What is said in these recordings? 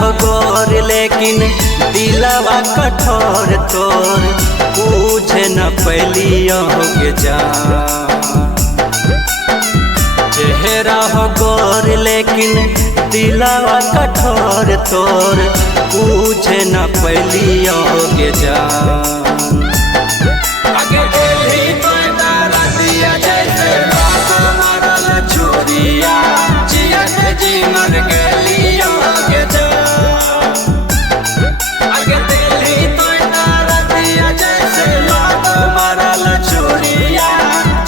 हो गोर लेकिन दिलवा कठोर तोर पूछे न पैलियो के जान। चेहरा हो गोर लेकिन दिलवा कठोर तोर पूछे न पैलियो के जान। आगे दिल्ली तो तारा दिया जैसे बाप मरल चोरिया जिया के जी मर गलियो के जान। आगे दिल्ली तो तारा दिया जैसे बाप मरल चोरिया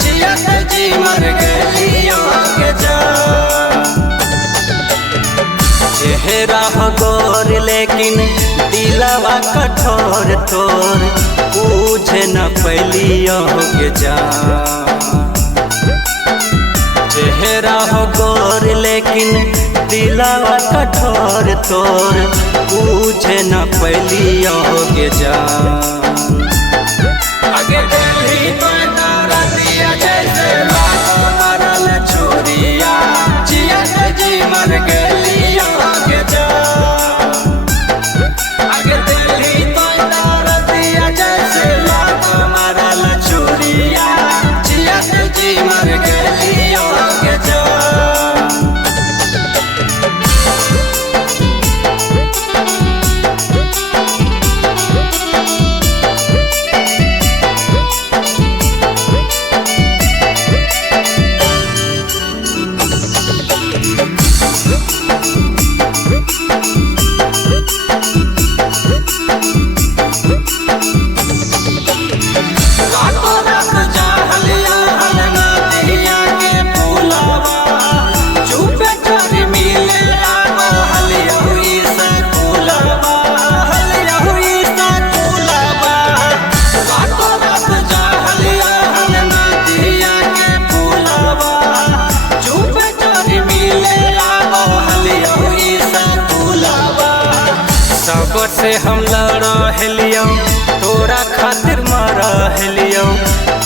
जिया के जी मर गलियो के जान। चेहरा हो गोर लेकिन दिलवा कठोर तोर पूछे न पैलियो के जान। चेहरा हो गोर लेकिन दिलवा कठोर तोर पूछे न पैलियो के जान। आगे दिल्ली तो तारा दिया जैसे बाप मरल चोरिया जिया के जी मर गलियो के जान। आगे दिल्ली तो तारा दिया जैसे बाप मरल चोरिया जिया के जी मर गलियो के जान। से हम लड़लियो तोरा खातिर मरलियो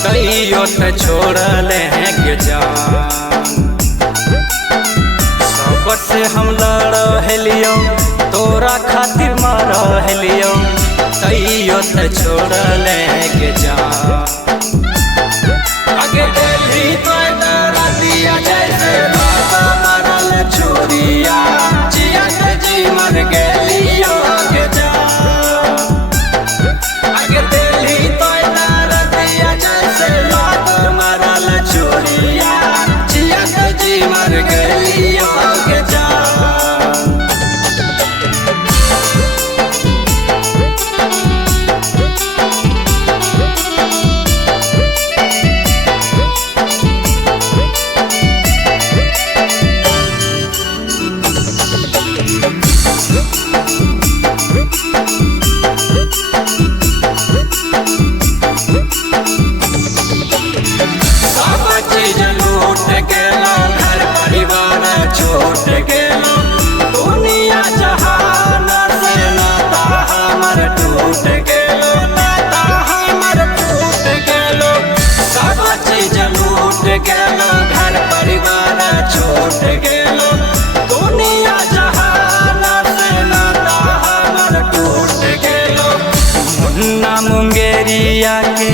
कहियो त छोड़ले के जान। सब से हम लड़लियो तोरा खातिर मरलियो कहियो त छोड़ले के जान। आगे दिल्ली तो तारा दिया जैसे बाप मरल चोरिया जिया के जी मर गलियो के जान। आगे दिल्ली तो तारा दिया जैसे बाप मरल चोरिया जिया के जी मर गलियो के जान। छूट गेलो दुनिया जहान से नाता हमर टूट गेलो नाता हमर टूट गेलो। सब चीज लूट गेलो घर परिवार छूट गेलो दुनिया जहान से नाता हमर टूट गेलो। मुन्ना मुंगेरिया के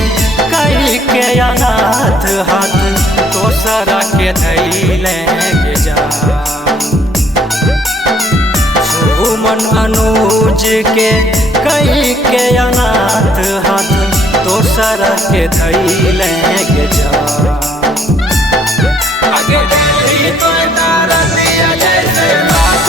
कई के अनाथ हाथ दोसरा के धैले के जान। सुमन अनुज के कई के अनाथ हाथ दोसरा के धैले के जान। आगे दिल्ली तो तारा दिया जैसे बाप